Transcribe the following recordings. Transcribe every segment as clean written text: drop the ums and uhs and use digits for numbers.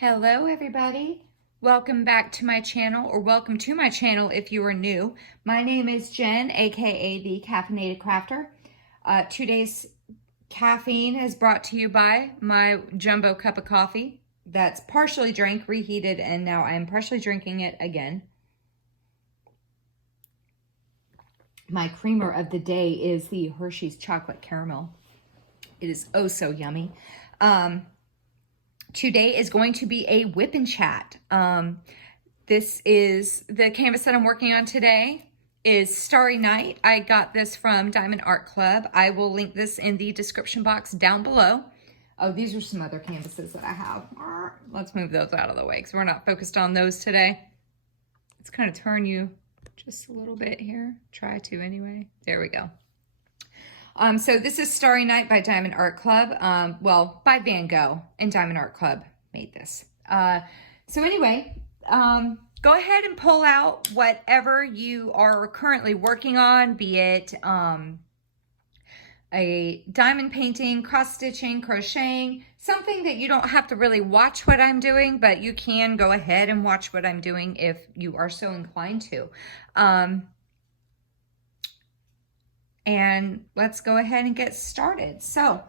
Hello everybody, welcome back to my channel, or welcome to my channel if you are new. My name is Jen, aka the Caffeinated Crafter. Today's caffeine is brought to you by my jumbo cup of coffee that's partially drank, reheated, and now I'm partially drinking it again. My creamer of the day is the Hershey's chocolate caramel. It is oh so yummy. Today is going to be a WIP and chat. This is the canvas that I'm working on today is Starry Night. I got this from Diamond Art Club. I will link this in the description box down below. Oh, these are some other canvases that I have. Let's move those out of the way because we're not focused on those today. Let's kind of turn you just a little bit here. Try to anyway. There we go. So this is Starry Night by Diamond Art Club. Well, by Van Gogh, and Diamond Art Club made this. So anyway, go ahead and pull out whatever you are currently working on, be it a diamond painting, cross stitching, crocheting, something that you don't have to really watch what I'm doing, but you can go ahead and watch what I'm doing if you are so inclined to. And let's go ahead and get started. So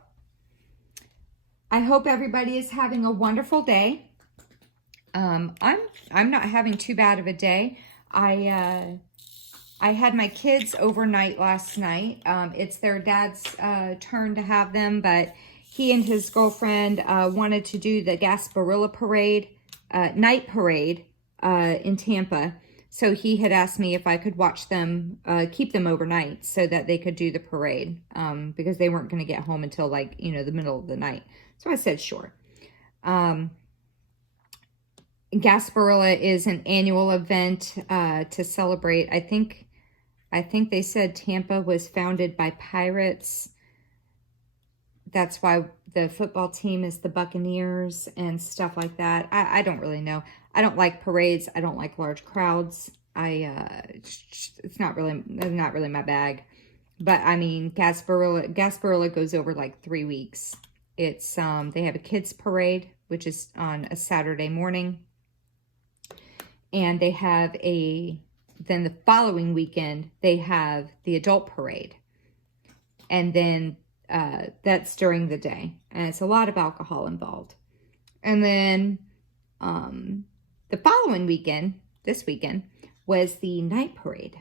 I hope everybody is having a wonderful day. I'm not having too bad of a day. I had my kids overnight last night. It's their dad's turn to have them, but he and his girlfriend wanted to do the Gasparilla parade, night parade in Tampa. So he had asked me if I could watch them, keep them overnight so that they could do the parade, because they weren't going to get home until like, you know, the middle of the night. So I said, sure. Gasparilla is an annual event to celebrate. I think they said Tampa was founded by pirates. That's why the football team is the Buccaneers and stuff like that. I don't really know. I don't like parades. I don't like large crowds. It's not really my bag. But I mean, Gasparilla goes over like 3 weeks. It's they have a kids parade, which is on a Saturday morning, and they have then the following weekend they have the adult parade, and then that's during the day, and it's a lot of alcohol involved. And then the following weekend, this weekend, was the night parade,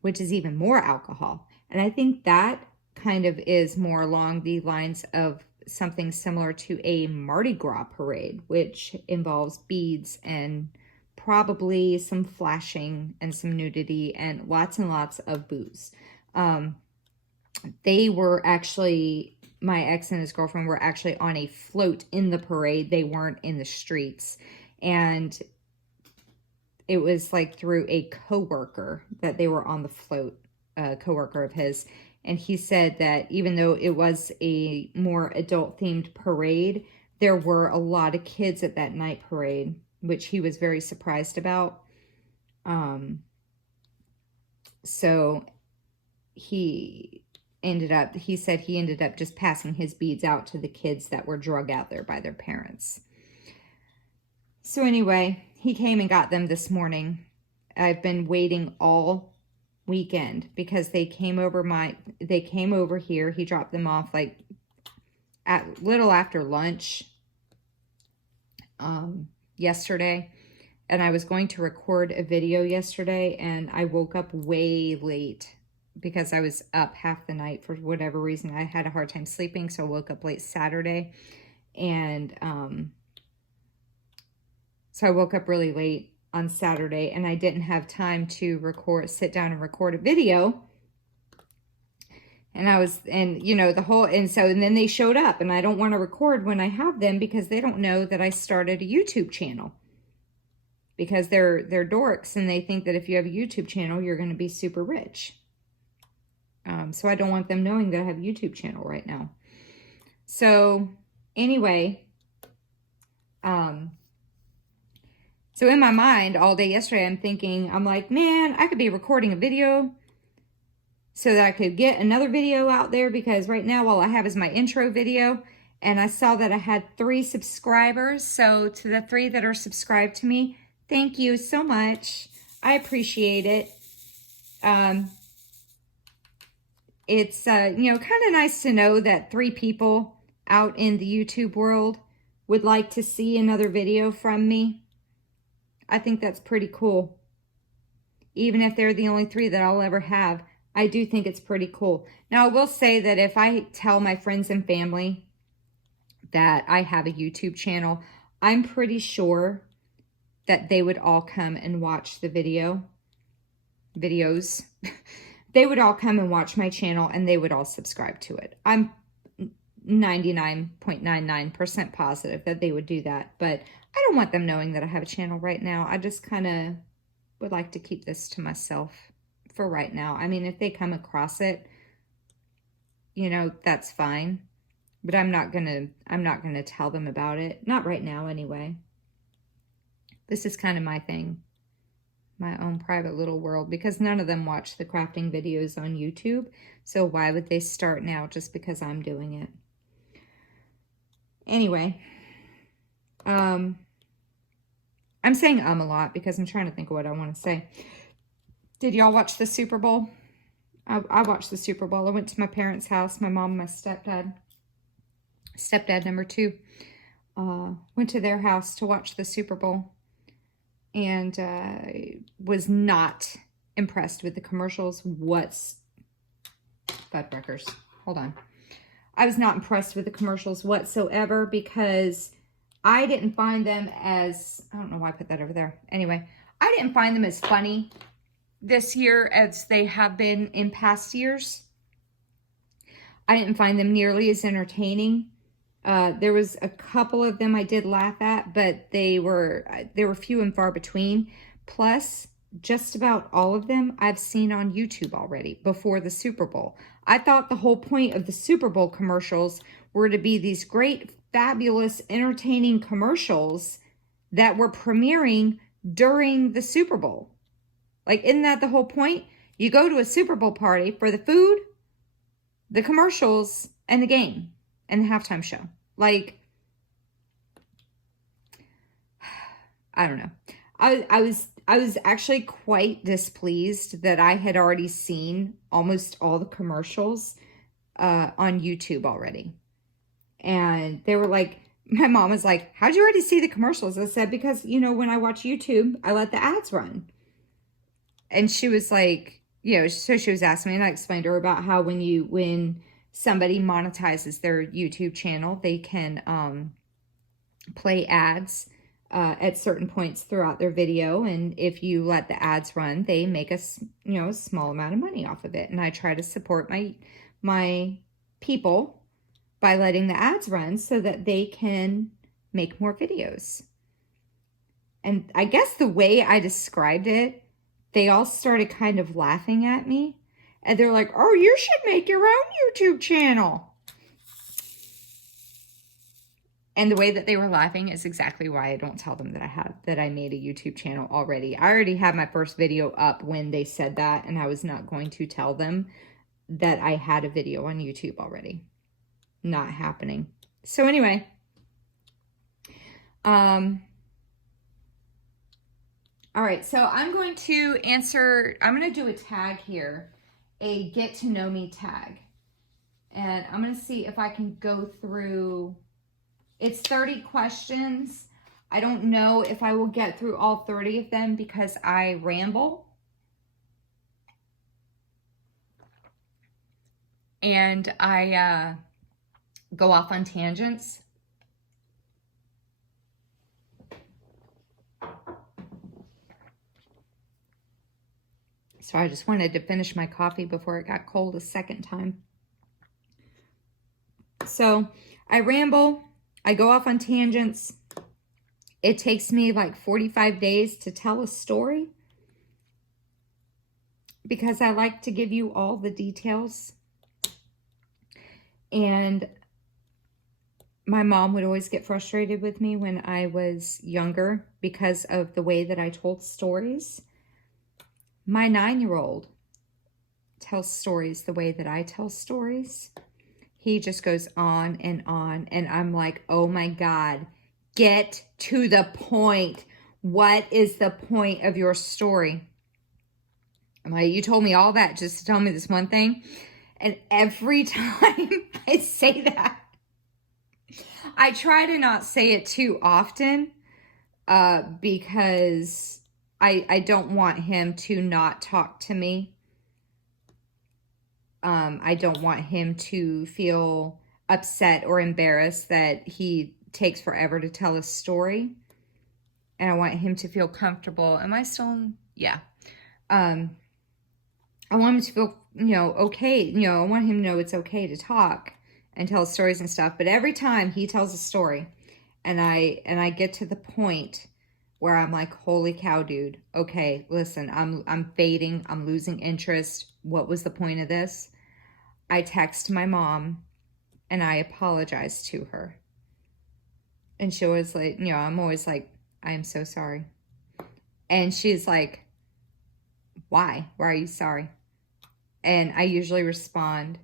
which is even more alcohol. And I think that kind of is more along the lines of something similar to a Mardi Gras parade, which involves beads and probably some flashing and some nudity and lots of booze. They were actually, my ex and his girlfriend were actually on a float in the parade. They weren't in the streets. And it was like through a coworker that they were on the float, a coworker of his. And he said that even though it was a more adult themed parade, there were a lot of kids at that night parade, which he was very surprised about. So he said he ended up just passing his beads out to the kids that were drug out there by their parents. So anyway, he came and got them this morning. I've been waiting all weekend because they came over here. He dropped them off like at little after lunch yesterday. And I was going to record a video yesterday, and I woke up way late because I was up half the night for whatever reason. I had a hard time sleeping, so I woke up late Saturday. And so I woke up really late on Saturday, and I didn't have time to sit down and record a video. And and then they showed up, and I don't want to record when I have them because they don't know that I started a YouTube channel. Because they're dorks, and they think that if you have a YouTube channel, you're going to be super rich. So I don't want them knowing that I have a YouTube channel right now. So anyway, so in my mind all day yesterday, I'm like, man, I could be recording a video so that I could get another video out there, because right now all I have is my intro video, and I saw that I had 3 subscribers. So to the 3 that are subscribed to me, thank you so much. I appreciate it. It's, you know, kind of nice to know that 3 people out in the YouTube world would like to see another video from me. I think that's pretty cool. Even if they're the only 3 that I'll ever have, I do think it's pretty cool. Now, I will say that if I tell my friends and family that I have a YouTube channel, I'm pretty sure that they would all come and watch the videos. They would all come and watch my channel, and they would all subscribe to it. I'm 99.99% positive that they would do that, but I don't want them knowing that I have a channel right now. I just kind of would like to keep this to myself for right now. I mean, if they come across it, you know, that's fine, but I'm not gonna tell them about it. Not right now, anyway. This is kind of my thing, my own private little world, because none of them watch the crafting videos on YouTube. So why would they start now just because I'm doing it? Anyway, I'm saying a lot because I'm trying to think of what I want to say. Did y'all watch the Super Bowl? I watched the Super Bowl. I went to my parents' house, my mom and my stepdad number 2, went to their house to watch the Super Bowl, and was not impressed with the commercials. Fuddruckers. Hold on. I was not impressed with the commercials whatsoever because I didn't find them as, I don't know why I put that over there. Anyway, I didn't find them as funny this year as they have been in past years. I didn't find them nearly as entertaining. There was a couple of them I did laugh at, but they were few and far between. Plus, just about all of them I've seen on YouTube already before the Super Bowl. I thought the whole point of the Super Bowl commercials were to be these great, fabulous, entertaining commercials that were premiering during the Super Bowl. Like, isn't that the whole point? You go to a Super Bowl party for the food, the commercials, and the game, and the halftime show. Like, I don't know. I was actually quite displeased that I had already seen almost all the commercials on YouTube already. And they were like, my mom was like, how'd you already see the commercials? I said, because, you know, when I watch YouTube, I let the ads run. And she was like, you know, so she was asking me, and I explained to her about how when somebody monetizes their YouTube channel, they can play ads at certain points throughout their video. And if you let the ads run, they make a small amount of money off of it. And I try to support my people by letting the ads run so that they can make more videos. And I guess the way I described it, they all started kind of laughing at me. And they're like, oh, you should make your own YouTube channel. And the way that they were laughing is exactly why I don't tell them that I made a YouTube channel already. I already had my first video up when they said that, and I was not going to tell them that I had a video on YouTube already. Not happening. So anyway, all right, so I'm going to do a tag here, a get to know me tag. And I'm going to see if I can go through, it's 30 questions. I don't know if I will get through all 30 of them because I ramble. And I go off on tangents. So I just wanted to finish my coffee before it got cold a second time. So I ramble, I go off on tangents. It takes me like 45 days to tell a story because I like to give you all the details. And my mom would always get frustrated with me when I was younger because of the way that I told stories. My 9-year-old tells stories the way that I tell stories. he just goes on, and I'm like, oh my God, get to the point. What is the point of your story? I'm like, you told me all that just to tell me this one thing. And every time I say that, I try to not say it too often, because I don't want him to not talk to me. I don't want him to feel upset or embarrassed that he takes forever to tell a story. And I want him to feel comfortable. Am I still? Yeah. I want him to feel, okay. I want him to know it's okay to talk and tell stories and stuff. But every time he tells a story and I get to the point where I'm like, holy cow, dude. Okay, listen, I'm fading. I'm losing interest. What was the point of this? I text my mom and I apologize to her. And she was like, I'm always like, I am so sorry. And she's like, why? Why are you sorry? And I usually respond,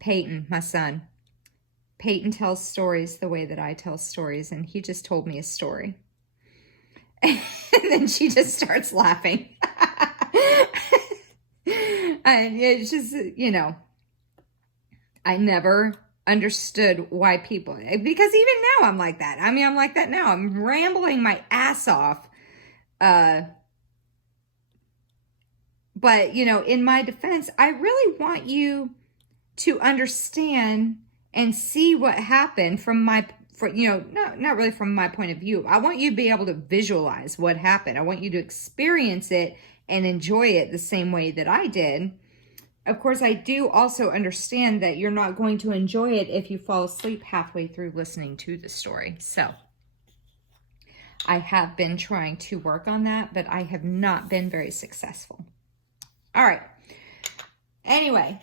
Peyton, my son, Peyton tells stories the way that I tell stories, and he just told me a story. And then she just starts laughing. And it's just, I never understood why people, because even now I'm like that. I mean, I'm like that now. I'm rambling my ass off. But, in my defense, I really want you to understand and see what happened from not really from my point of view. I want you to be able to visualize what happened. I want you to experience it and enjoy it the same way that I did. Of course, I do also understand that you're not going to enjoy it if you fall asleep halfway through listening to the story. So I have been trying to work on that, but I have not been very successful. All right. Anyway,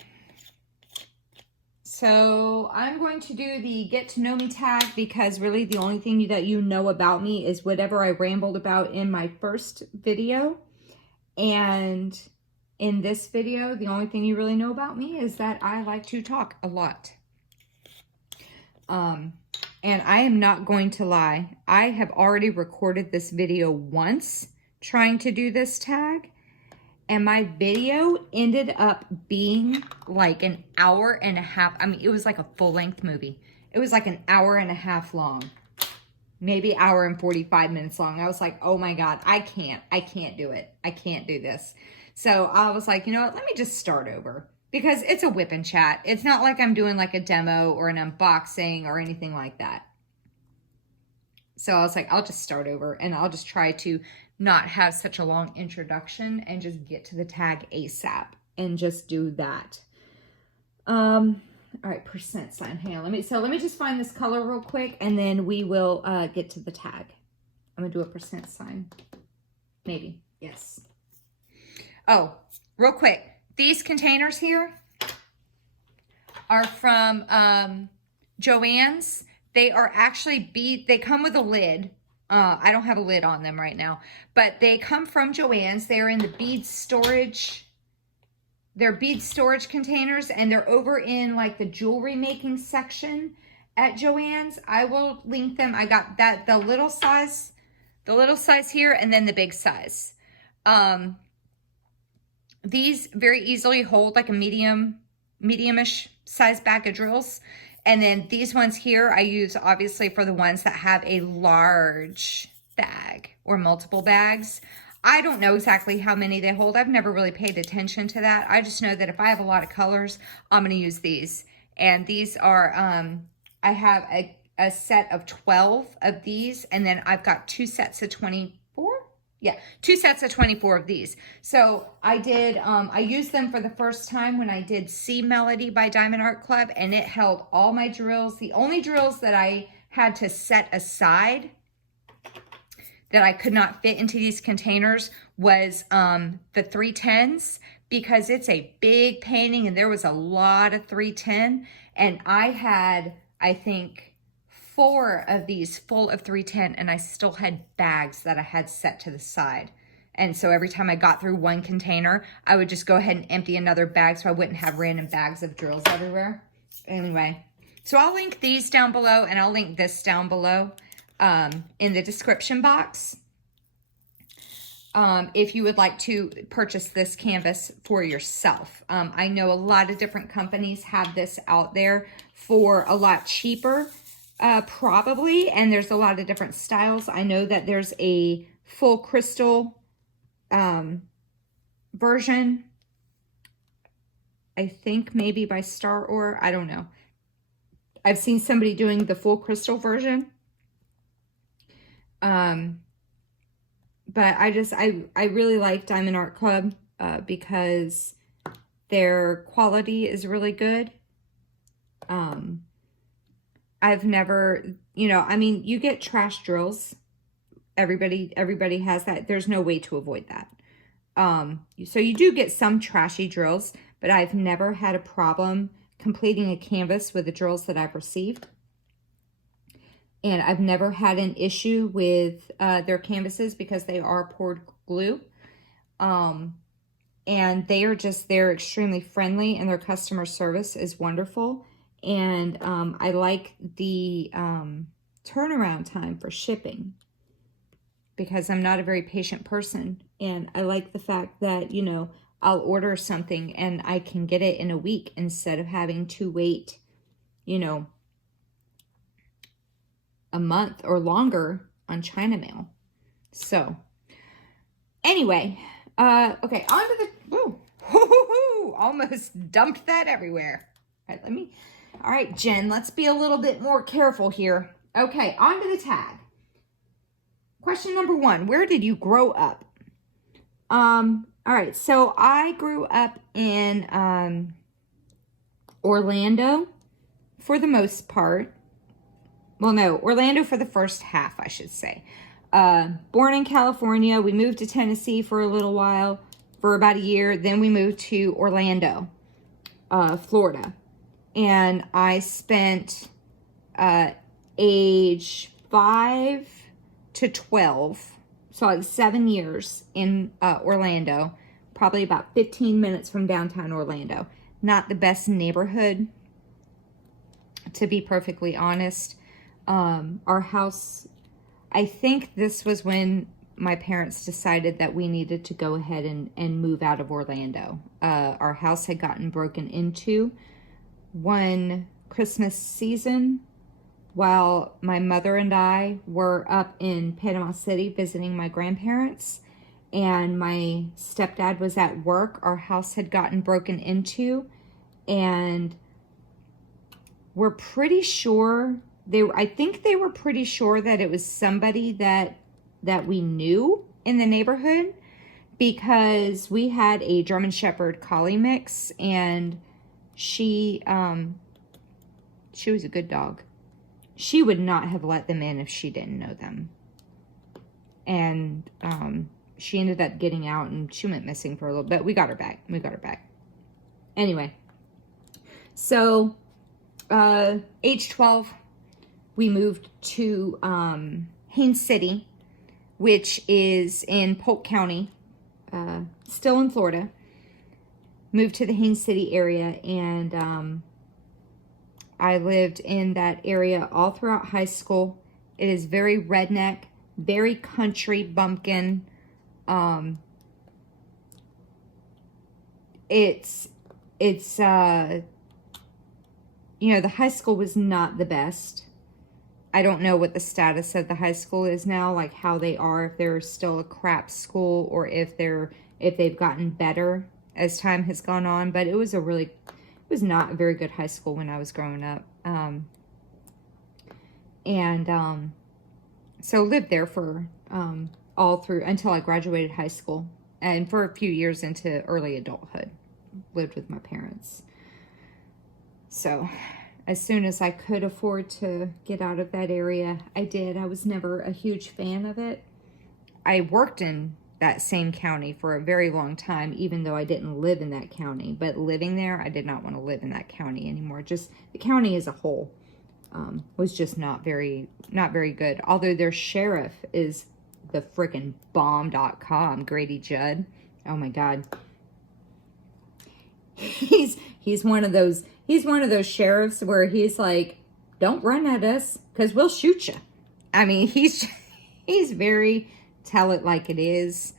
so I'm going to do the get to know me tag, because really the only thing that you know about me is whatever I rambled about in my first video. And in this video, the only thing you really know about me is that I like to talk a lot. And I am not going to lie. I have already recorded this video once trying to do this tag. And my video ended up being like an hour and a half. I mean, it was like a full-length movie. It was like an hour and a half long. Maybe hour and 45 minutes long. I was like, oh my God, I can't do it. I can't do this. So I was like, you know what? Let me just start over, because it's a whip and chat. It's not like I'm doing like a demo or an unboxing or anything like that. So I was like, I'll just start over, and I'll just try to not have such a long introduction and just get to the tag ASAP and just do that. All right, percent sign. Hang on, let me just find this color real quick, and then we will get to the tag. I'm gonna do a percent sign. Maybe, yes. Oh, real quick, these containers here are from Joann's. They are actually Bead. They come with a lid. I don't have a lid on them right now, but they come from Joann's. They're in the bead storage. They're bead storage containers, and they're over in like the jewelry making section at Joann's. I will link them. I got the little size here, and then the big size. These very easily hold like a medium-ish size bag of drills. And then these ones here I use obviously for the ones that have a large bag or multiple bags. I don't know exactly how many they hold. I've never really paid attention to that. I just know that if I have a lot of colors, I'm going to use these. And these are, I have a set of 12 of these, and then I've got 2 sets of 24. Yeah, 2 sets of 24 of these. So I did, I used them for the first time when I did Sea Melody by Diamond Art Club, and it held all my drills. The only drills that I had to set aside that I could not fit into these containers was the 310s, because it's a big painting and there was a lot of 310. And I had, I think, 4 of these full of 310, and I still had bags that I had set to the side. And so every time I got through one container, I would just go ahead and empty another bag so I wouldn't have random bags of drills everywhere. Anyway, so I'll link these down below, and I'll link this down below in the description box. If you would like to purchase this canvas for yourself. I know a lot of different companies have this out there for a lot cheaper, probably, and there's a lot of different styles. I know that there's a full crystal version, I think maybe by Starry, I don't know. I've seen somebody doing the full crystal version. But I really like Diamond Art Club because their quality is really good. I've never, you know, I mean, you get trash drills. Everybody has that. There's no way to avoid that. So you do get some trashy drills, but I've never had a problem completing a canvas with the drills that I've received. And I've never had an issue with their canvases because they are poured glue. And they're extremely friendly, and their customer service is wonderful. And I like the turnaround time for shipping because I'm not a very patient person. And I like the fact that, you know, I'll order something and I can get it in a week instead of having to wait, you know, a month or longer on China mail. So anyway, okay, on to the, whoa, almost dumped that everywhere. All right, all right, Jen, let's be a little bit more careful here. Okay, on to the tag. Question number 1, where did you grow up? All right, so I grew up in Orlando for the most part. Well, no, Orlando for the first half, I should say. Born in California. We moved to Tennessee for a little while, for about a year. Then we moved to Orlando, Florida. And I spent age 5 to 12, so like 7 years in Orlando, probably about 15 minutes from downtown Orlando. Not the best neighborhood, to be perfectly honest. Our house, I think this was when my parents decided that we needed to go ahead and move out of Orlando. Our house had gotten broken into one Christmas season while my mother and I were up in Panama City visiting my grandparents, and my stepdad was at work. Our house had gotten broken into, and we're pretty sure I think they were pretty sure that it was somebody that we knew in the neighborhood, because we had a German Shepherd Collie mix, and she was a good dog. She would not have let them in if she didn't know them. And she ended up getting out, and she went missing for a little bit. We got her back. Anyway, so age 12, we moved to Haines City, which is in Polk County, still in Florida. Moved to the Haines City area, and I lived in that area all throughout high school. It is very redneck, very country bumpkin. It's you know, the high school was not the best. I don't know what the status of the high school is now, like how they are, if they're still a crap school or if they've gotten better as time has gone on. But it was not a very good high school when I was growing up. So lived there for all through until I graduated high school, and for a few years into early adulthood, lived with my parents. So as soon as I could afford to get out of that area, I did. I was never a huge fan of it. I worked in that same county for a very long time, even though I didn't live in that county. But living there, I did not want to live in that county anymore. Just the county as a whole was just not very good. Although their sheriff is the frickin' bomb.com, Grady Judd. Oh my God. He's He's one of those sheriffs where he's like, don't run at us because we'll shoot you. I mean, he's very tell it like it is.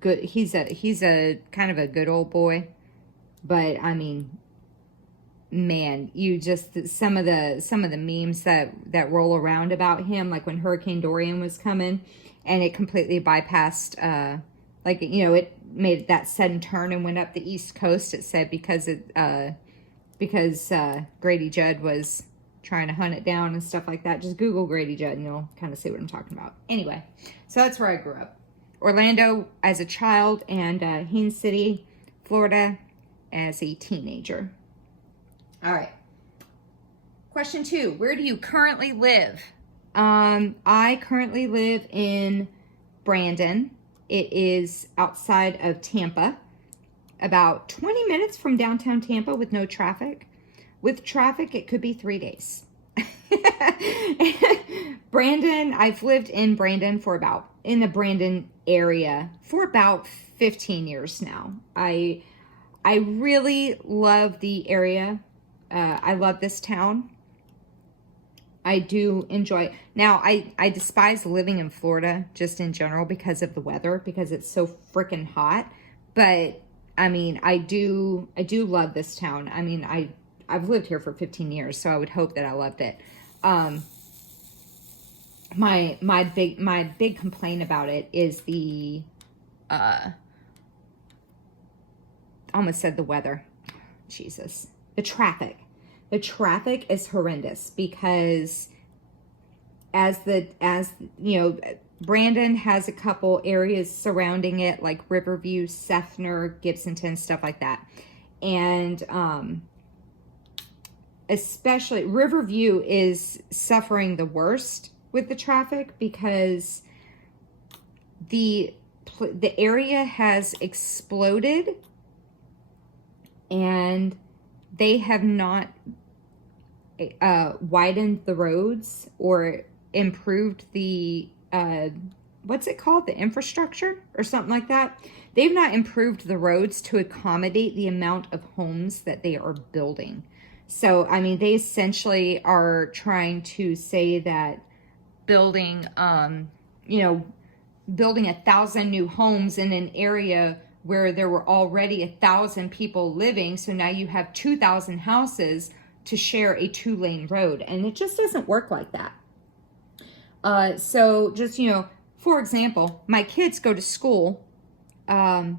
Good. He's a kind of a good old boy, but I mean, man, you just some of the memes that roll around about him, like when Hurricane Dorian was coming, and it completely bypassed, like, you know, it made that sudden turn and went up the East Coast. It said because Grady Judd was trying to hunt it down and stuff like that. Just Google Grady Judd and you'll kind of see what I'm talking about. Anyway, so that's where I grew up. Orlando as a child, and Haines City, Florida as a teenager. All right. Question 2, where do you currently live? I currently live in Brandon. It is outside of Tampa, about 20 minutes from downtown Tampa with no traffic. With traffic, it could be 3 days. Brandon, I've lived in Brandon in the Brandon area for about 15 years now. I really love the area. I love this town. I do enjoy it. Now, I despise living in Florida just in general because of the weather, because it's so freaking hot. But I mean, I do love this town. I mean, I've lived here for 15 years, so I would hope that I loved it. My big complaint about it is I almost said the weather. Jesus. The traffic. The traffic is horrendous because as you know, Brandon has a couple areas surrounding it, like Riverview, Seffner, Gibsonton, stuff like that. And especially Riverview is suffering the worst with the traffic because the area has exploded and they have not widened the roads or improved the what's it called, the infrastructure or something like that. They've not improved the roads to accommodate the amount of homes that they are building. So I mean, they essentially are trying to say that building 1,000 new homes in an area where there were already 1,000 people living, so now you have 2,000 houses to share a 2-lane road, and it just doesn't work like that. So just, you know, for example, my kids go to school at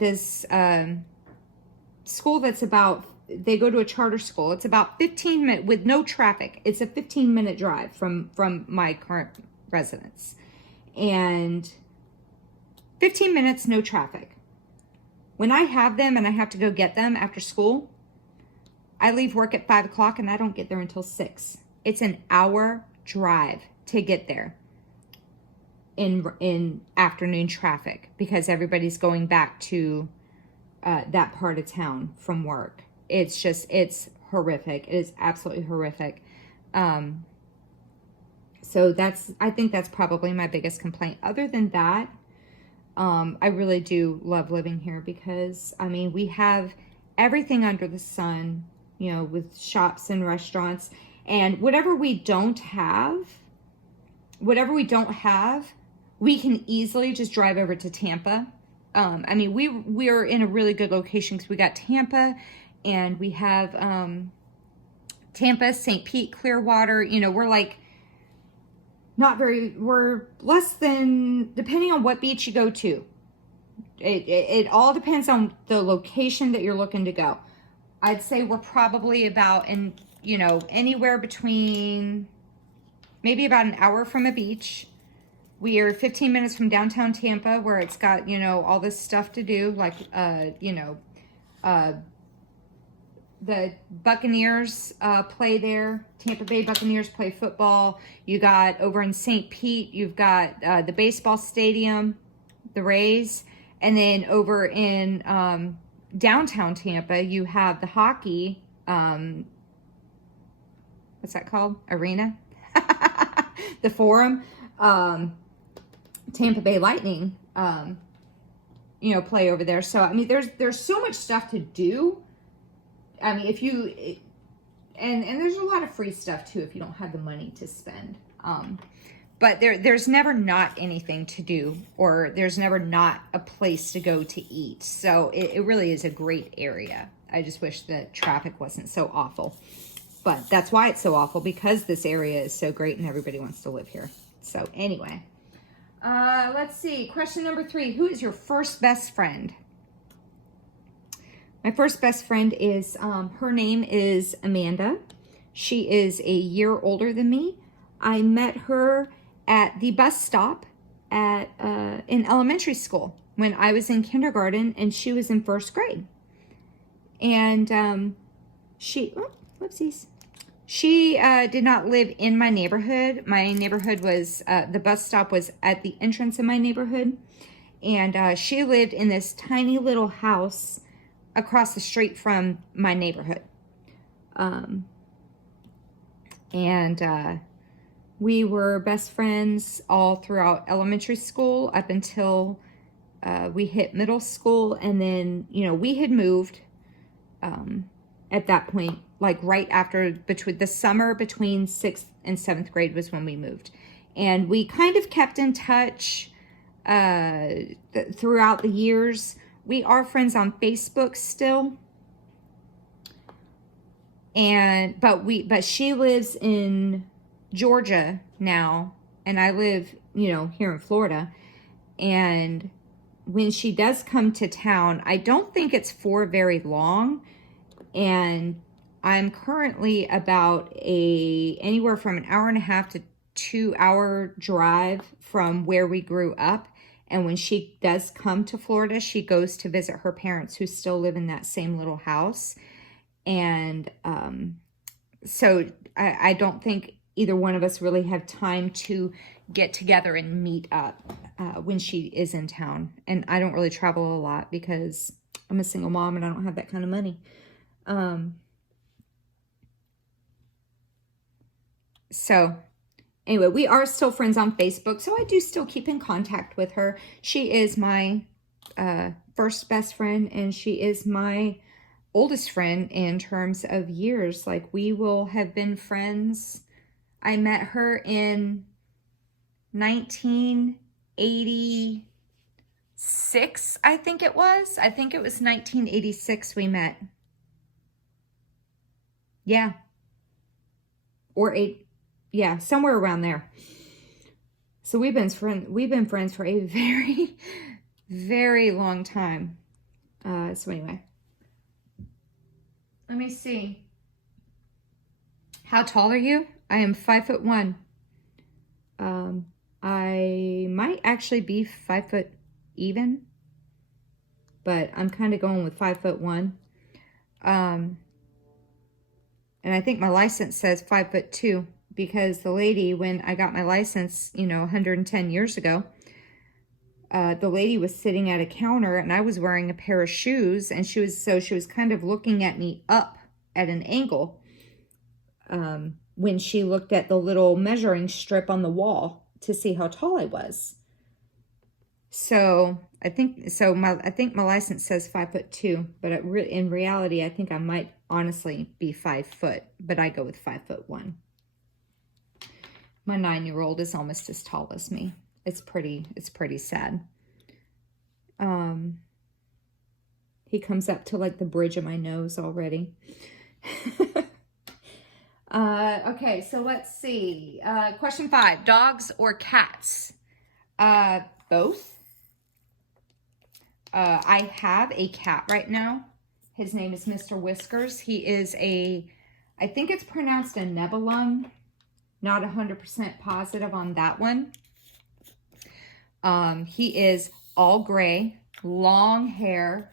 this school that's they go to a charter school. It's about 15 minutes with no traffic. It's a 15-minute drive from my current residence. And 15 minutes, no traffic. When I have them and I have to go get them after school, I leave work at 5 o'clock and I don't get there until 6. It's an hour drive to get there in afternoon traffic because everybody's going back to that part of town from work. It's horrific. It is absolutely horrific. So I think that's probably my biggest complaint. Other than that, I really do love living here because, I mean, we have everything under the sun, you know, with shops and restaurants, and whatever we don't have, we can easily just drive over to Tampa. I mean, we're in a really good location because we got Tampa and we have Tampa, St. Pete, Clearwater. You know, we're less than, depending on what beach you go to. It all depends on the location that you're looking to go. I'd say we're probably about anywhere between maybe about an hour from a beach. We are 15 minutes from downtown Tampa, where it's got, all this stuff to do, like, the Buccaneers play there. Tampa Bay Buccaneers play football. You got over in St. Pete, you've got the baseball stadium, the Rays. And then over in downtown Tampa, you have the hockey, what's that called? Arena? The Forum. Tampa Bay Lightning you know, play over there. So, I mean, there's so much stuff to do. I mean, if you, and there's a lot of free stuff too if you don't have the money to spend. But there's never not anything to do, or there's never not a place to go to eat. So it really is a great area. I just wish the traffic wasn't so awful. But that's why it's so awful, because this area is so great and everybody wants to live here. So anyway, let's see. Question number 3. Who is your first best friend? My first best friend is, her name is Amanda. She is a year older than me. I met her at the bus stop at in elementary school when I was in kindergarten and she was in 1st grade. And she did not live in my neighborhood. My neighborhood was, the bus stop was at the entrance of my neighborhood. And she lived in this tiny little house across the street from my neighborhood. We were best friends all throughout elementary school up until we hit middle school. And then, you know, we had moved at that point, like right after, between the summer between 6th and 7th grade was when we moved. And we kind of kept in touch throughout the years. We are friends on Facebook still. But she lives in Georgia now, and I live, you know, here in Florida. And when she does come to town, I don't think it's for very long. And I'm currently about anywhere from an hour and a half to 2-hour drive from where we grew up. And when she does come to Florida, she goes to visit her parents who still live in that same little house. And so I don't think either one of us really have time to get together and meet up when she is in town. And I don't really travel a lot because I'm a single mom and I don't have that kind of money. So anyway, we are still friends on Facebook, so I do still keep in contact with her. She is my first best friend, and she is my oldest friend in terms of years. Like, we will have been friends. I met her in 1986, I think it was. I think it was 1986 we met. Yeah. Or 8. Yeah, somewhere around there. So we've been friends for a very, very long time. So anyway, let me see. How tall are you? I am 5'1". I might actually be 5 foot even, but I'm kind of going with 5'1". And I think my license says 5'2", because the lady, when I got my license, you know, 110 years ago, the lady was sitting at a counter and I was wearing a pair of shoes, and she was kind of looking at me up at an angle when she looked at the little measuring strip on the wall to see how tall I was. So I think my license says 5'2", but in reality, I think I might honestly be 5 foot, but I go with 5'1". My 9-year-old is almost as tall as me. It's pretty sad. He comes up to like the bridge of my nose already. Okay, so let's see. Question 5, dogs or cats? Both. I have a cat right now. His name is Mr. Whiskers. He is I think it's pronounced a Nebelung. Not 100% positive on that one. He is all gray, long hair,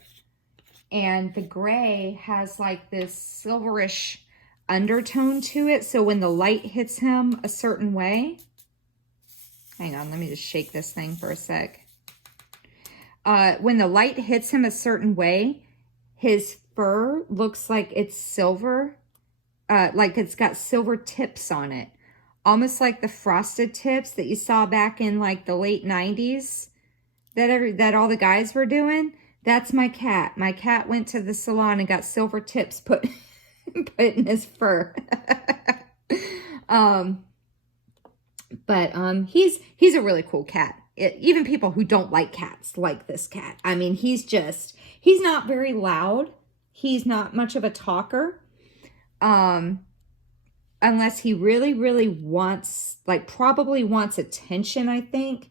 and the gray has like this silverish undertone to it. So when the light hits him a certain way, hang on, let me just shake this thing for a sec. When the light hits him a certain way, his fur looks like it's silver, like it's got silver tips on it. Almost like the frosted tips that you saw back in like the late 90s. that all the guys were doing, that's my cat. My cat went to the salon and got silver tips put in his fur. He's a really cool cat. Even people who don't like cats like this cat. I mean, he's not very loud. He's not much of a talker. Unless he really, really wants, like, probably wants attention, I think.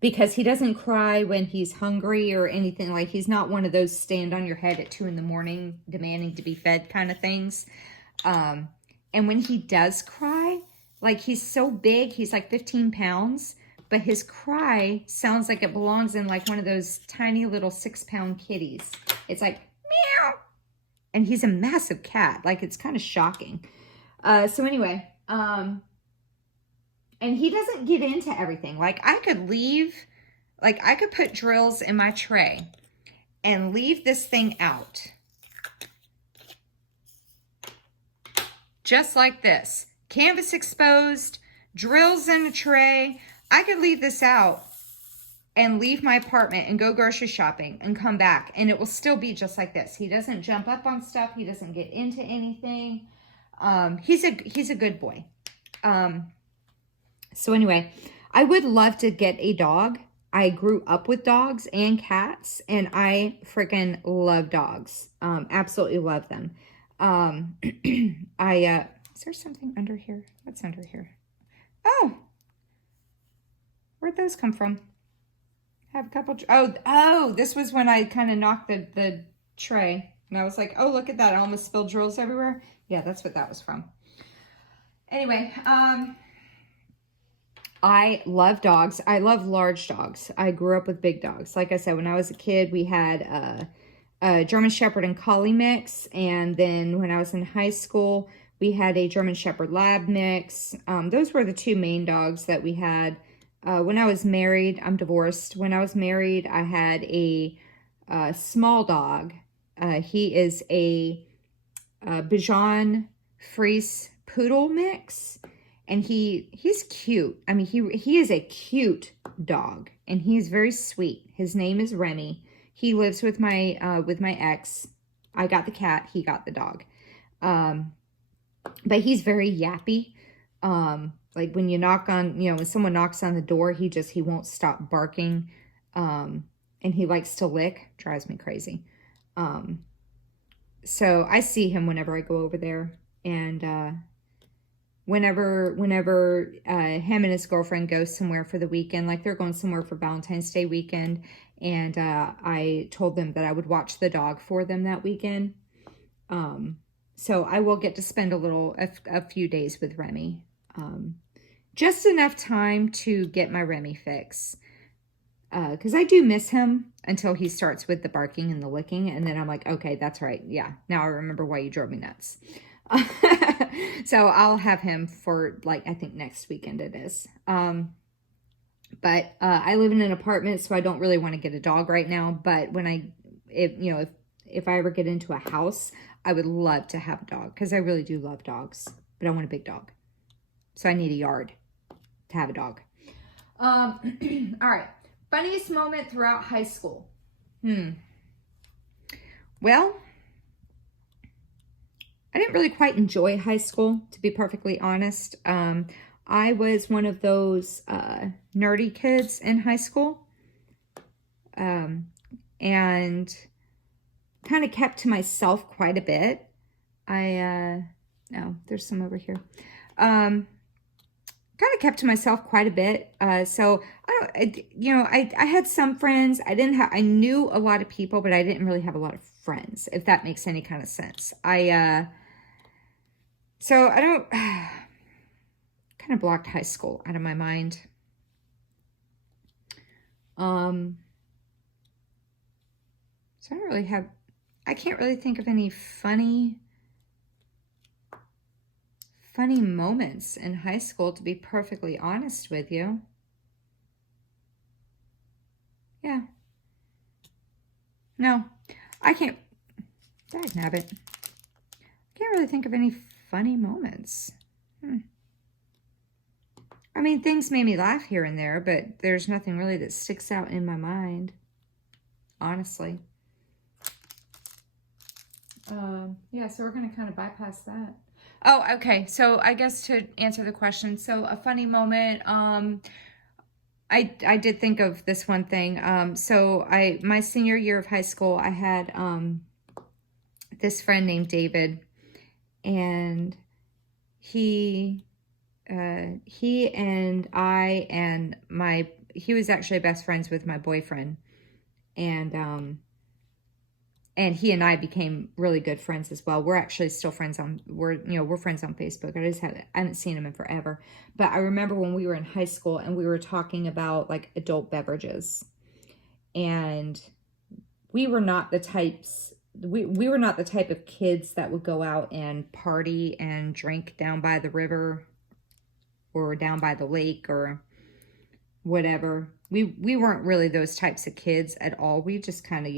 Because he doesn't cry when he's hungry or anything. Like, he's not one of those stand on your head at 2 in the morning demanding to be fed kind of things. And when he does cry, like, he's so big, he's like 15 pounds, but his cry sounds like it belongs in like one of those tiny little 6-pound kitties. It's like, meow. And he's a massive cat. Like, it's kind of shocking. So anyway, and he doesn't get into everything. Like, I could put drills in my tray and leave this thing out. Just like this. Canvas exposed, drills in a tray. I could leave this out and leave my apartment and go grocery shopping and come back, and it will still be just like this. He doesn't jump up on stuff. He doesn't get into anything. He's a good boy. So anyway, I would love to get a dog. I grew up with dogs and cats, and I freaking love dogs. Absolutely love them. Is there something under here? What's under here? Oh, where'd those come from? I have a couple. Oh, this was when I kind of knocked the tray. And I was like, oh, look at that. I almost spilled drills everywhere. Yeah, that's what that was from. Anyway, I love dogs. I love large dogs. I grew up with big dogs. Like I said, when I was a kid, we had a German Shepherd and Collie mix. And then when I was in high school, we had a German Shepherd Lab mix. Those were the 2 main dogs that we had. When I was married, I'm divorced. When I was married, I had a small dog. He is a Bichon Frise Poodle mix. And he's cute. I mean, he is a cute dog. And he is very sweet. His name is Remy. He lives with my ex. I got the cat. He got the dog. But he's very yappy. Like when you knock on, when someone knocks on the door, he won't stop barking. And he likes to lick. Drives me crazy. So I see him whenever I go over there. And whenever him and his girlfriend go somewhere for the weekend, like they're going somewhere for Valentine's Day weekend. And I told them that I would watch the dog for them that weekend. So I will get to spend a few days with Remy. Just enough time to get my Remy fix. Because I do miss him until he starts with the barking and the licking. And then I'm like, okay, that's right. Yeah, now I remember why you drove me nuts. So I'll have him for, like, I think next weekend it is. But I live in an apartment, so I don't really want to get a dog right now. But if I ever get into a house, I would love to have a dog because I really do love dogs. But I want a big dog. So I need a yard to have a dog. All right. Funniest moment throughout high school. Well, I didn't really quite enjoy high school, to be perfectly honest. I was one of those nerdy kids in high school. And kind of kept to myself quite a bit. No, there's some over here. Kind of kept to myself quite a bit. So I had some friends. I knew a lot of people, but I didn't really have a lot of friends, if that makes any kind of sense. So I don't, kind of blocked high school out of my mind. So I can't really think of any funny moments in high school, to be perfectly honest with you. Yeah. No, I can't. Dagnabbit. I can't really think of any funny moments. I mean, things made me laugh here and there, but there's nothing really that sticks out in my mind, honestly. Yeah, so we're going to kind of bypass that. Oh, okay. So I guess to answer the question, so a funny moment, I did think of this one thing. So my senior year of high school, I had this friend named David, and he and I and he was actually best friends with my boyfriend, and he and I became really good friends as well. We're actually still friends we're friends on Facebook. I haven't seen him in forever. But I remember when we were in high school and we were talking about like adult beverages, and we were not the types, we were not the type of kids that would go out and party and drink down by the river or down by the lake or whatever. We weren't really those types of kids at all. We just kind of,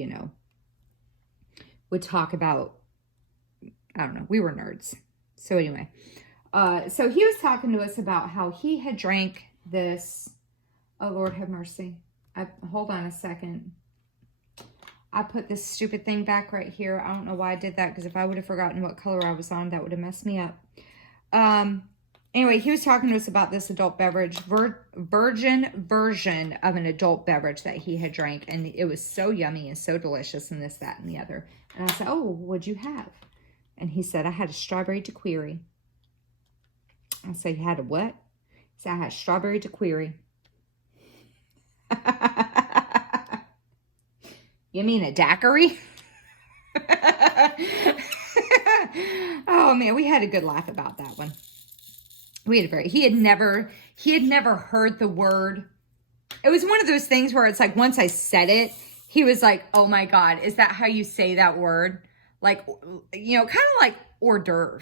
would talk about, I don't know, we were nerds. So anyway, so he was talking to us about how he had drank this, oh Lord have mercy. Hold on a second. I put this stupid thing back right here. I don't know why I did that, because if I would have forgotten what color I was on, that would have messed me up. Anyway, he was talking to us about this adult beverage, virgin version of an adult beverage that he had drank. And it was so yummy and so delicious and this, that, and the other. And I said, oh, what'd you have? And he said, I had a strawberry daiquiri. I said, you had a what? He said, I had strawberry daiquiri. You mean a daiquiri? Oh man, we had a good laugh about that one. He had never heard the word. It was one of those things where it's like, once I said it, he was like, oh my God, is that how you say that word? Like, kind of like hors d'oeuvre.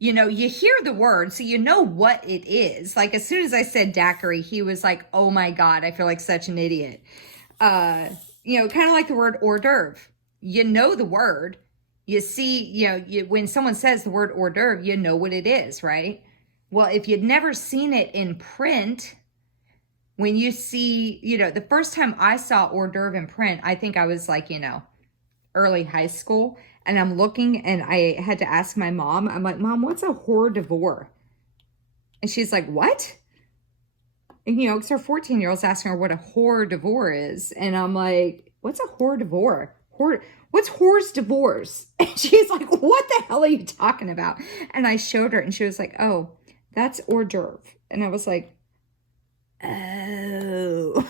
You hear the word, so you know what it is. Like, as soon as I said daiquiri, he was like, oh my God, I feel like such an idiot. Kind of like the word hors d'oeuvre. You know the word. You see, when someone says the word hors d'oeuvre, you know what it is, right? Well, if you'd never seen it in print, when you see, the first time I saw hors d'oeuvre in print, I think I was like, early high school. And I'm looking, and I had to ask my mom. I'm like, Mom, what's a hors d'oeuvre? And she's like, what? And, because her 14-year-old's asking her what a hors d'oeuvre is. And I'm like, what's a hors d'oeuvre? What's hors divorce? And she's like, what the hell are you talking about? And I showed her, and she was like, oh, that's hors d'oeuvre. And I was like, oh.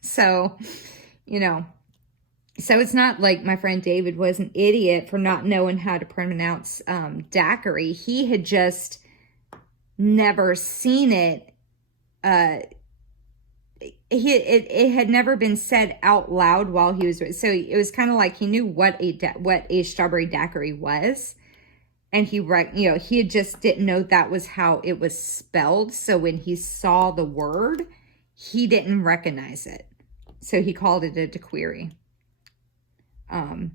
So, so it's not like my friend David was an idiot for not knowing how to pronounce daiquiri. He had just never seen it. It had never been said out loud while he was, so it was kind of like he knew what a strawberry daiquiri was. And he just didn't know that was how it was spelled. So when he saw the word, he didn't recognize it. So he called it a daiquiri.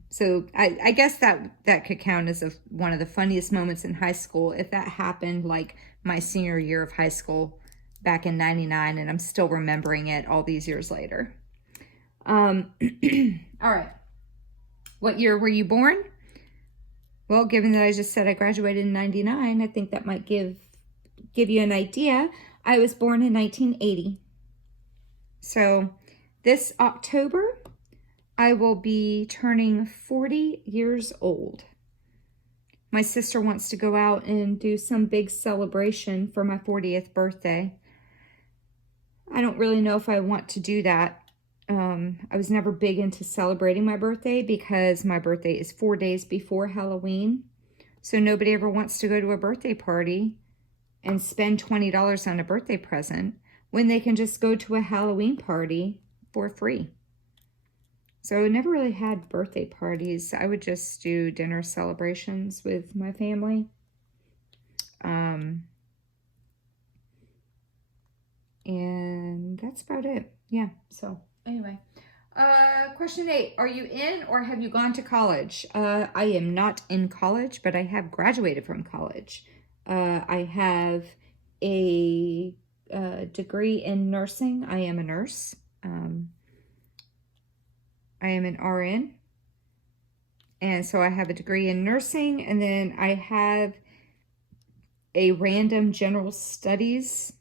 So I guess that could count as one of the funniest moments in high school. If that happened like my senior year of high school back in 99, and I'm still remembering it all these years later. All right. What year were you born? Well, given that I just said I graduated in 99, I think that might give you an idea. I was born in 1980. So this October, I will be turning 40 years old. My sister wants to go out and do some big celebration for my 40th birthday. I don't really know if I want to do that. I was never big into celebrating my birthday because my birthday is 4 days before Halloween. So nobody ever wants to go to a birthday party and spend $20 on a birthday present when they can just go to a Halloween party for free. So I never really had birthday parties. I would just do dinner celebrations with my family. And that's about it. Yeah, so anyway. Question 8. Are you in or have you gone to college? I am not in college, but I have graduated from college. I have a a degree in nursing. I am a nurse. I am an RN. And so I have a degree in nursing, and then I have a random general studies,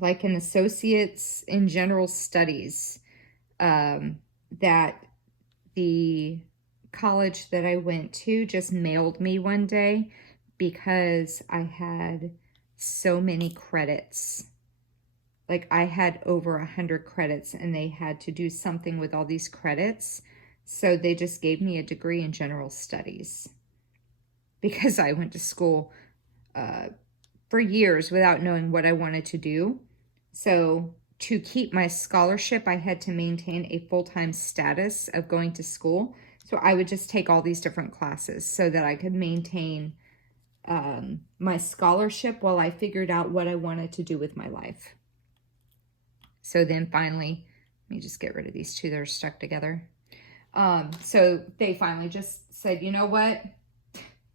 like an associate's in general studies, that the college that I went to just mailed me one day because I had so many credits. Like I had over 100 credits and they had to do something with all these credits. So they just gave me a degree in general studies because I went to school for years without knowing what I wanted to do. So to keep my scholarship, I had to maintain a full-time status of going to school. So I would just take all these different classes so that I could maintain my scholarship while I figured out what I wanted to do with my life. So then finally, let me just get rid of these two that are stuck together. So they finally just said, you know what?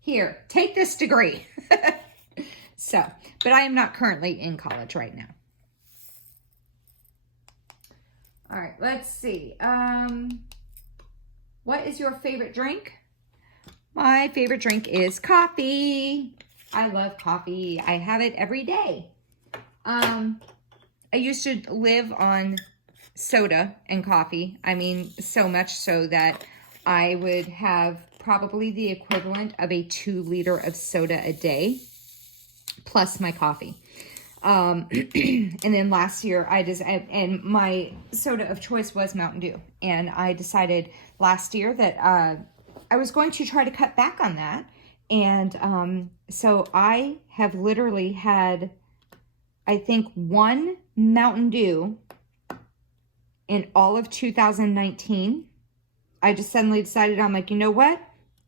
Here, take this degree. So, but I am not currently in college right now. All right, let's see. What is your favorite drink? My favorite drink is coffee. I love coffee. I have it every day. I used to live on soda and coffee. I mean, so much so that I would have probably the equivalent of a 2 liter of soda a day, plus my coffee. And then last year, and my soda of choice was Mountain Dew. And I decided last year that I was going to try to cut back on that. And so I have literally had, I think, 1 Mountain Dew in all of 2019. I just suddenly decided, I'm like, you know what?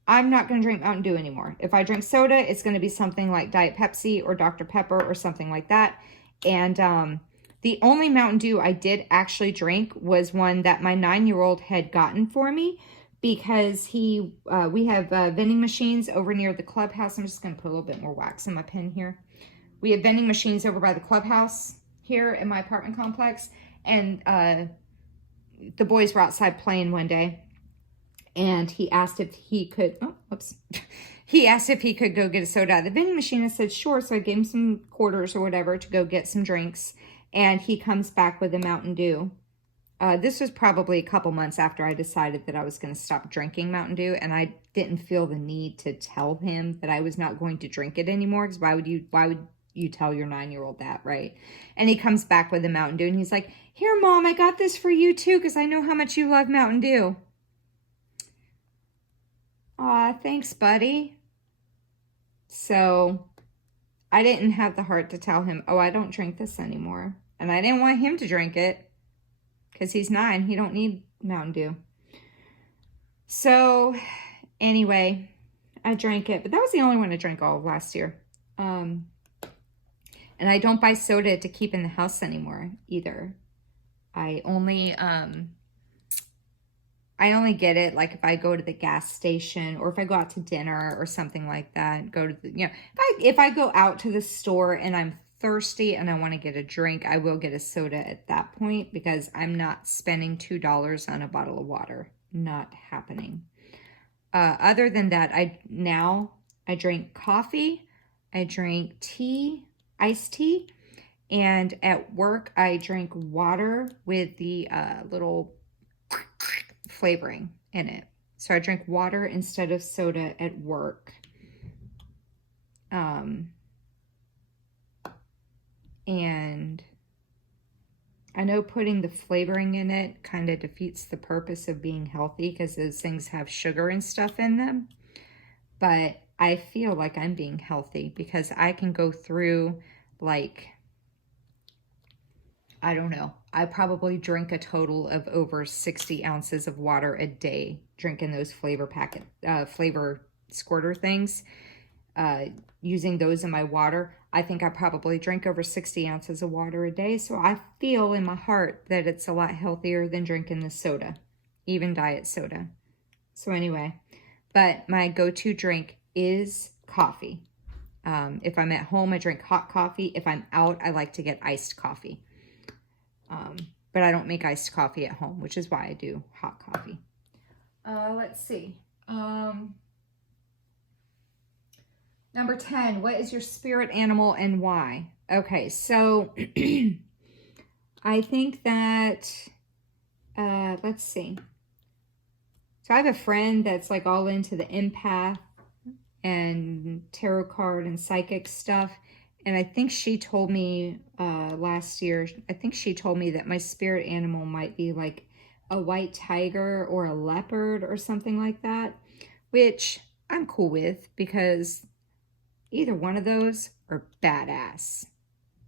I'm not going to drink Mountain Dew anymore. If I drink soda, it's going to be something like Diet Pepsi or Dr. Pepper or something like that. And the only Mountain Dew I did actually drink was one that my 9-year-old had gotten for me because we have vending machines over near the clubhouse. I'm just going to put a little bit more wax in my pen here. We have vending machines over by the clubhouse here in my apartment complex. And the boys were outside playing one day. And he asked if he could, he asked if he could go get a soda out of the vending machine. I said, sure. So I gave him some quarters or whatever to go get some drinks. And he comes back with a Mountain Dew. This was probably a couple months after I decided that I was going to stop drinking Mountain Dew. And I didn't feel the need to tell him that I was not going to drink it anymore. Because why would you tell your 9-year-old that, right? And he comes back with a Mountain Dew. And he's like, here, Mom, I got this for you too. Because I know how much you love Mountain Dew. Aw, thanks, buddy. So I didn't have the heart to tell him, oh, I don't drink this anymore. And I didn't want him to drink it because he's 9. He don't need Mountain Dew. So anyway, I drank it. But that was the only one I drank all of last year. And I don't buy soda to keep in the house anymore either. I only get it like if I go to the gas station or if I go out to dinner or something like that. Go to the, if I go out to the store and I'm thirsty and I want to get a drink, I will get a soda at that point because I'm not spending $2 on a bottle of water. Not happening. Other than that, I drink coffee, I drink tea, iced tea, and at work I drink water with the little flavoring in it. So I drink water instead of soda at work. And I know putting the flavoring in it kind of defeats the purpose of being healthy because those things have sugar and stuff in them. But I feel like I'm being healthy because I can go through like, I don't know, I probably drink a total of over 60 ounces of water a day, drinking those flavor squirter things, using those in my water. I think I probably drink over 60 ounces of water a day. So I feel in my heart that it's a lot healthier than drinking the soda, even diet soda. So anyway, but my go-to drink is coffee. If I'm at home, I drink hot coffee. If I'm out, I like to get iced coffee. But I don't make iced coffee at home, which is why I do hot coffee. Let's see. Number 10, what is your spirit animal and why? Okay, so I think that, let's see. So I have a friend that's like all into the empath and tarot card and psychic stuff. And I think she told me last year, I think she told me that my spirit animal might be like a white tiger or a leopard or something like that, which I'm cool with because either one of those are badass.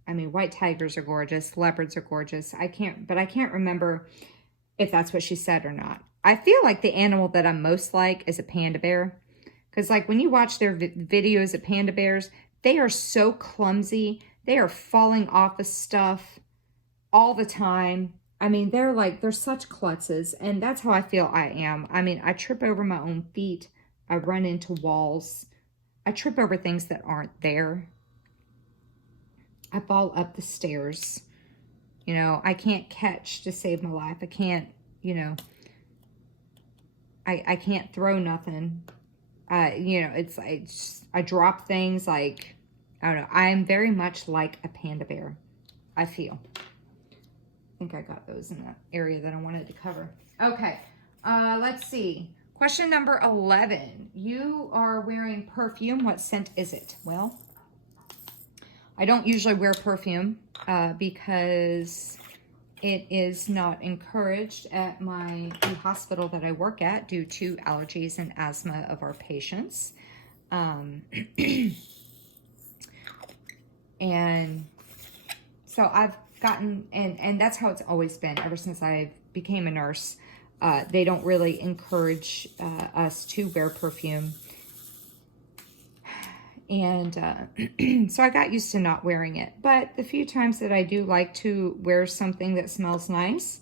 I mean, white tigers are gorgeous, leopards are gorgeous. I can't remember if that's what she said or not. I feel like the animal that I'm most like is a panda bear. Because like when you watch their videos of panda bears, they are so clumsy. They are falling off of stuff all the time. I mean, they're such klutzes. And that's how I feel I am. I mean, I trip over my own feet. I run into walls. I trip over things that aren't there. I fall up the stairs. You know, I can't catch to save my life. I can't, you know, I can't throw nothing. You know, it's like, I drop things like, I don't know. I'm very much like a panda bear, I feel. I think I got those in the area that I wanted to cover. Okay, let's see. Question number 11. You are wearing perfume. What scent is it? Well, I don't usually wear perfume because it is not encouraged at the hospital that I work at due to allergies and asthma of our patients. And so I've gotten, and that's how it's always been ever since I became a nurse. They don't really encourage us to wear perfume. And so I got used to not wearing it. But the few times that I do like to wear something that smells nice,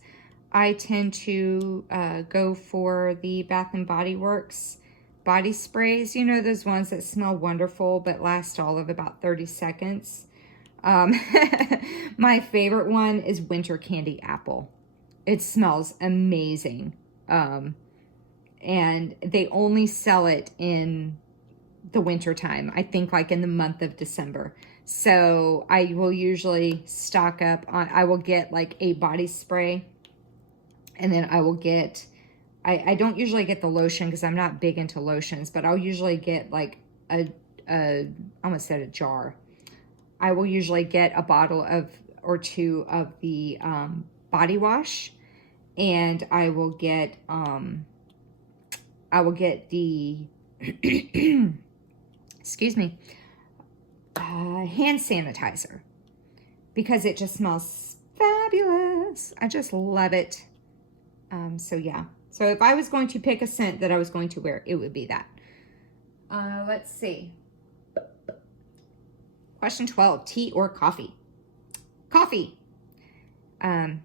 I tend to go for the Bath & Body Works body sprays. You know, those ones that smell wonderful but last all of about 30 seconds. My favorite one is Winter Candy Apple. It smells amazing. And they only sell it in the winter time, I think like in the month of December. So I will usually stock up on, I will get like a body spray, and then I will get, I don't usually get the lotion because I'm not big into lotions, but I'll usually get like I almost said a jar. I will usually get a bottle or two of the body wash, and I will get the excuse me, hand sanitizer because it just smells fabulous. I just love it. So yeah. So if I was going to pick a scent that I was going to wear, it would be that. Let's see. Question 12, tea or coffee? Coffee. And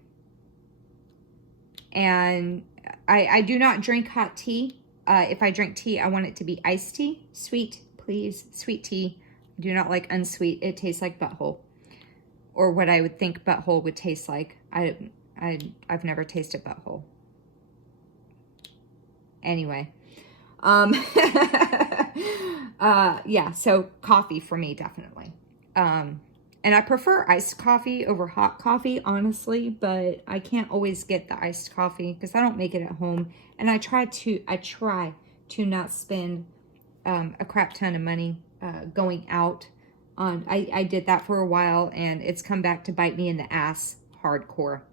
I do not drink hot tea. If I drink tea, I want it to be iced tea. Sweet, please. Sweet tea. I do not like unsweet. It tastes like butthole. Or what I would think butthole would taste like. I've never tasted butthole. Anyway. Yeah, so coffee for me, definitely. And I prefer iced coffee over hot coffee, honestly, but I can't always get the iced coffee because I don't make it at home. And I try to not spend a crap ton of money going out on. I did that for a while, and it's come back to bite me in the ass hardcore.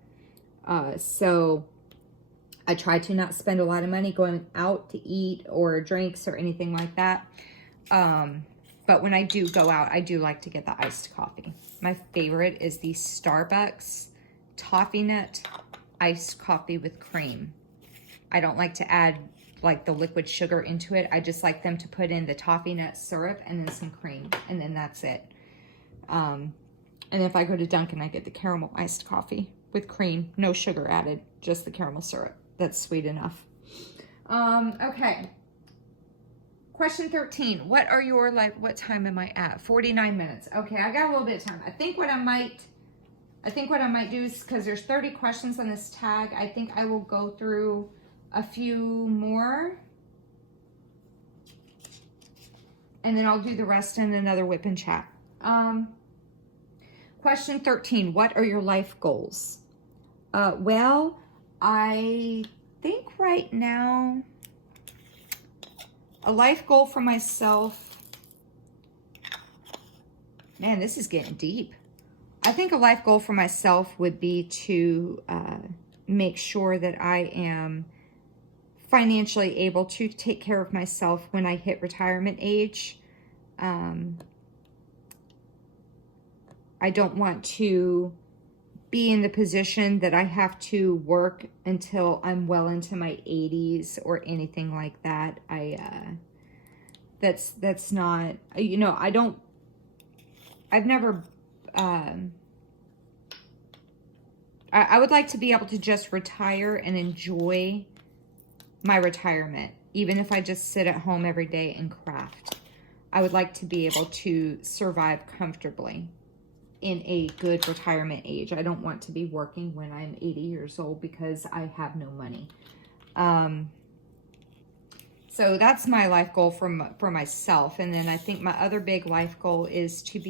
So I try to not spend a lot of money going out to eat or drinks or anything like that. But when I do go out, I do like to get the iced coffee. My favorite is the Starbucks Toffee Nut iced coffee with cream. I don't like to add like the liquid sugar into it. I just like them to put in the toffee nut syrup and then some cream, and then that's it. And if I go to Dunkin', I get the caramel iced coffee with cream, no sugar added, just the caramel syrup. That's sweet enough. Okay. Question 13. What are your what time am I at? 49 minutes. Okay, I got a little bit of time. I think what I might do is, because there's 30 questions on this tag, I think I will go through a few more. And then I'll do the rest in another WIP and chat. Question 13. What are your life goals? Well, I think right now, a life goal for myself, man, this is getting deep. I think a life goal for myself would be to make sure that I am financially able to take care of myself when I hit retirement age. I don't want to be in the position that I have to work until I'm well into my 80s or anything like that. That's not, you know, I've never, I would like to be able to just retire and enjoy my retirement, even if I just sit at home every day and craft. I would like to be able to survive comfortably in a good retirement age. I don't want to be working when I'm 80 years old because I have no money. So that's my life goal for myself. And then I think my other big life goal is to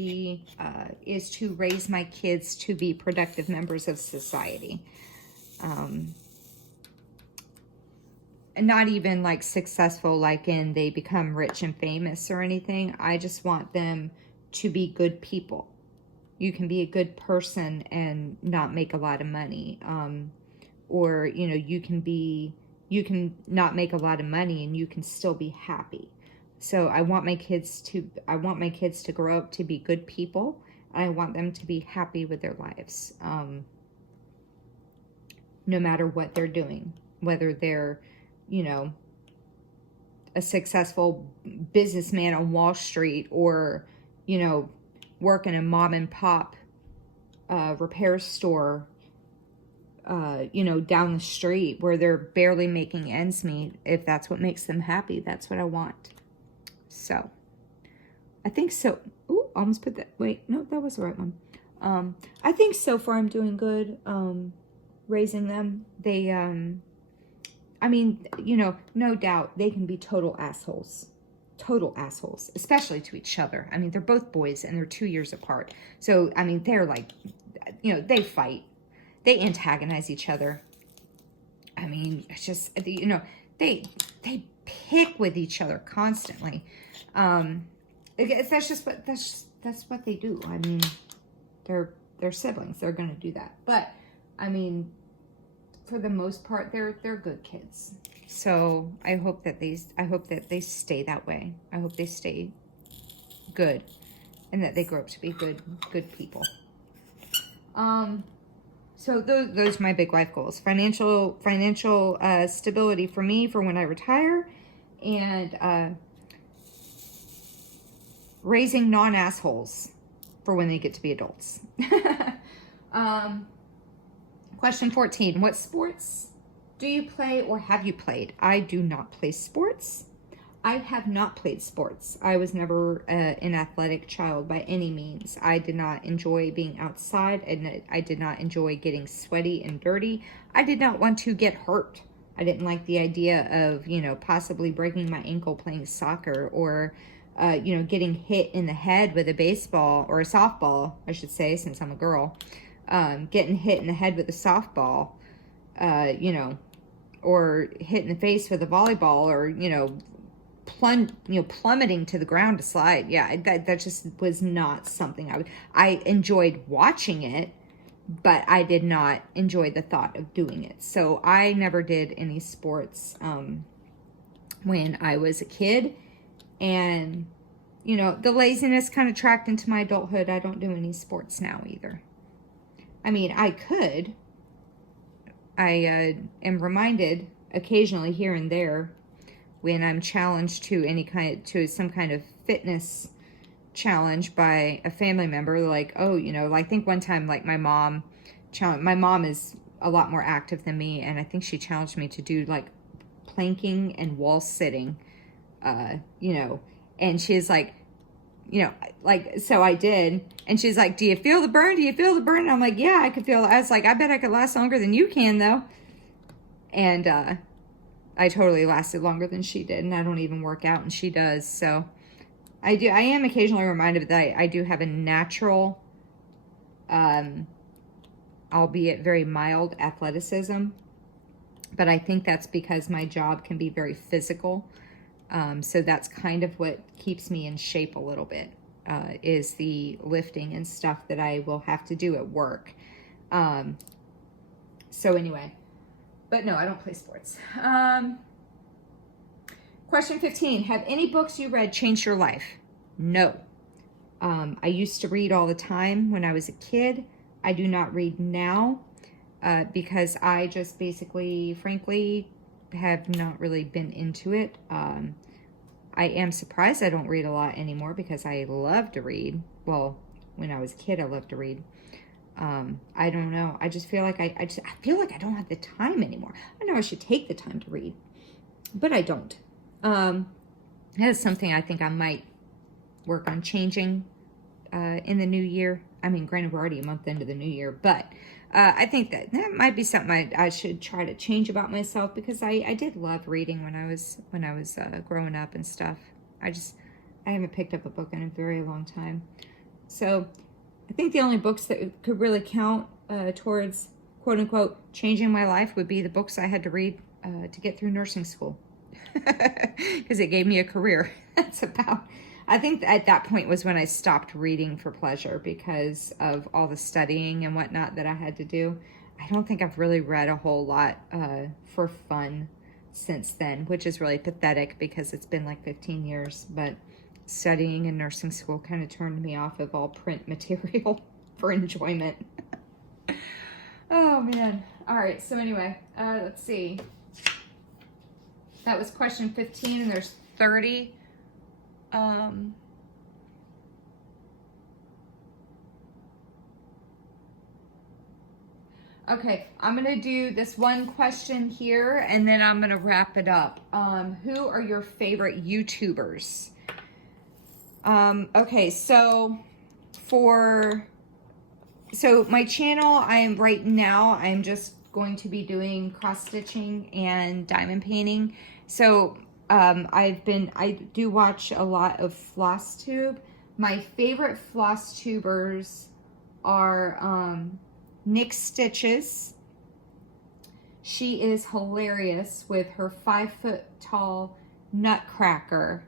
raise my kids to be productive members of society. And not even like successful, like in they become rich and famous or anything. I just want them to be good people. You can be a good person and not make a lot of money. Or, you know, you can not make a lot of money and you can still be happy. So I want my kids to grow up to be good people. And I want them to be happy with their lives. No matter what they're doing, whether they're, you know, a successful businessman on Wall Street or, you know, work in a mom and pop repair store, you know, down the street where they're barely making ends meet. If that's what makes them happy, that's what I want. So I think so. Ooh, almost put that. Wait, no, that was the right one. I think so far I'm doing good raising them. They, I mean, you know, no doubt they can be total assholes, especially to each other. I mean, they're both boys and they're 2 years apart. So, I mean, they're like, you know, they fight, they antagonize each other. I mean, it's just, you know, they pick with each other constantly. That's what they do. I mean, they're siblings. They're going to do that. But I mean, for the most part, they're good kids. So I hope that they stay that way. I hope they stay good, and that they grow up to be good people. So those are my big life goals: financial stability for me for when I retire, and raising non-assholes for when they get to be adults. Question 14. What sports do you play or have you played? I do not play sports. I have not played sports. I was never an athletic child by any means. I did not enjoy being outside, and I did not enjoy getting sweaty and dirty. I did not want to get hurt. I didn't like the idea of, you know, possibly breaking my ankle playing soccer, or, you know, getting hit in the head with a baseball, or a softball, I should say, since I'm a girl. Getting hit in the head with a softball, you know, or hit in the face with a volleyball, or, you know, plummeting to the ground to slide. Yeah, that just was not something I enjoyed watching it, but I did not enjoy the thought of doing it. So I never did any sports when I was a kid. And, you know, the laziness kind of tracked into my adulthood. I don't do any sports now either. I mean, I could. I am reminded occasionally here and there when I'm challenged to some kind of fitness challenge by a family member, like, oh, you know, I think one time, like, my mom is a lot more active than me, and I think she challenged me to do like planking and wall sitting you know, and she's like, you know, like, so I did. And she's like, do you feel the burn? Do you feel the burn? And I'm like, yeah, I could feel it. I was like, I bet I could last longer than you can, though. And I totally lasted longer than she did. And I don't even work out, and she does. So I am occasionally reminded that I do have a natural, albeit very mild athleticism. But I think that's because my job can be very physical. So that's kind of what keeps me in shape a little bit, is the lifting and stuff that I will have to do at work. So anyway, but no, I don't play sports. Question 15, have any books you read changed your life? No. I used to read all the time when I was a kid. I do not read now, because I just basically, frankly, have not really been into it. I am surprised I don't read a lot anymore, because I love to read. Well, when I was a kid, I loved to read. I don't know. I just feel like I feel like I don't have the time anymore. I know I should take the time to read, but I don't. That is something I think I might work on changing in the new year. I mean, granted, we're already a month into the new year, but I think that might be something I should try to change about myself, because I did love reading when I was growing up and stuff. I haven't picked up a book in a very long time. So I think the only books that could really count towards, quote unquote, changing my life would be the books I had to read to get through nursing school, because it gave me a career. That's about, I think at that point was when I stopped reading for pleasure because of all the studying and whatnot that I had to do. I don't think I've really read a whole lot for fun since then, which is really pathetic because it's been like 15 years, but studying in nursing school kind of turned me off of all print material for enjoyment. Oh man. All right, so anyway, let's see. That was question 15, and there's 30. Okay, I'm gonna do this one question here, and then I'm gonna wrap it up. Who are your favorite YouTubers? Okay, so my channel, I'm just going to be doing cross stitching and diamond painting. So I do watch a lot of floss tube. My favorite floss tubers are Nick Stitches. She is hilarious with her 5-foot tall nutcracker.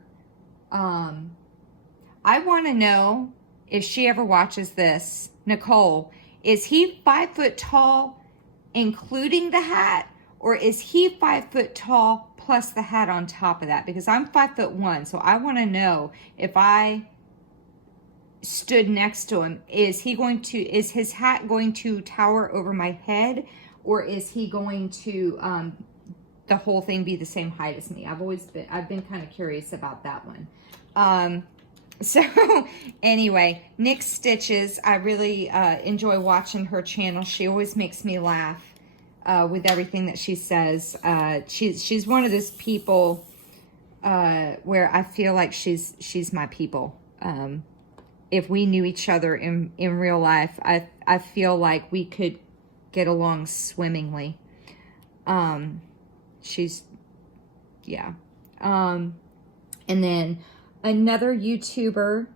I want to know if she ever watches this. Nicole, is he 5 foot tall including the hat, or is he 5 foot tall plus the hat on top of that? Because I'm 5'1", so I want to know, if I stood next to him, is his hat going to tower over my head, or is he going to the whole thing be the same height as me? I've been kind of curious about that one. So anyway, Nick Stitches, I really enjoy watching her channel. She always makes me laugh with everything that she says. She's one of those people where I feel like she's my people. If we knew each other in real life, I feel like we could get along swimmingly. Yeah. And then another YouTuber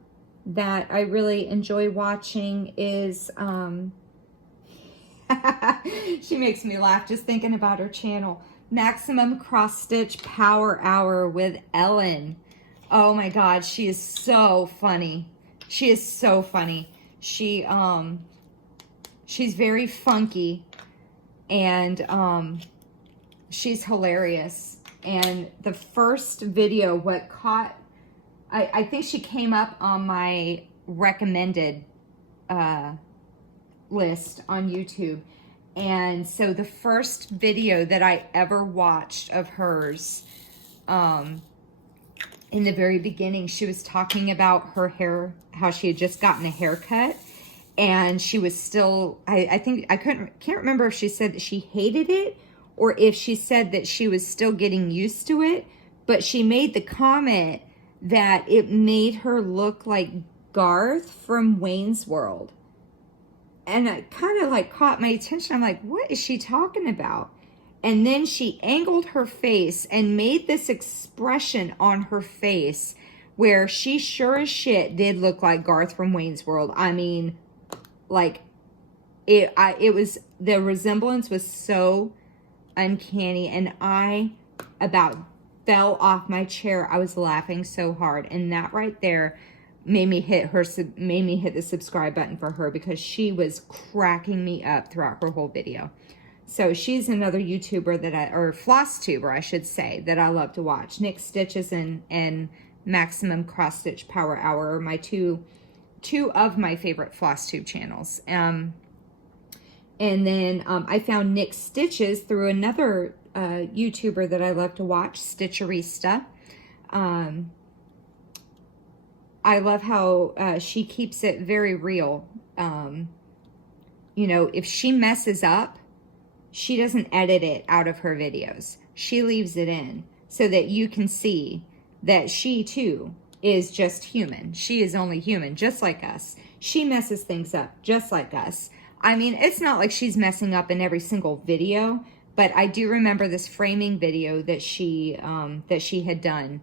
that I really enjoy watching is, she makes me laugh just thinking about her channel, Maximum Cross Stitch Power Hour with Ellen. Oh my God, she is so funny. She is so funny. She's very funky, and she's hilarious. And the first video, I think she came up on my recommended list on YouTube. And so the first video that I ever watched of hers, in the very beginning, she was talking about her hair, how she had just gotten a haircut, and she was still, I can't remember if she said that she hated it or if she said that she was still getting used to it, but she made the comment that it made her look like Garth from Wayne's World. And it kind of like caught my attention. I'm like, what is she talking about? And then she angled her face and made this expression on her face where she sure as shit did look like Garth from Wayne's World. I mean, like, it was, the resemblance was so uncanny, and I about fell off my chair. I was laughing so hard, and that right there made me hit the subscribe button for her, because she was cracking me up throughout her whole video. So she's another YouTuber or floss tuber, I should say, that I love to watch. Nick Stitches and Maximum Cross Stitch Power Hour are my two of my favorite floss tube channels. And then I found Nick Stitches through another YouTuber that I love to watch, Stitcherista. I love how she keeps it very real. You know, if she messes up, she doesn't edit it out of her videos. She leaves it in so that you can see that she too is just human. She is only human, just like us. She messes things up just like us. I mean, it's not like she's messing up in every single video, but I do remember this framing video that she had done,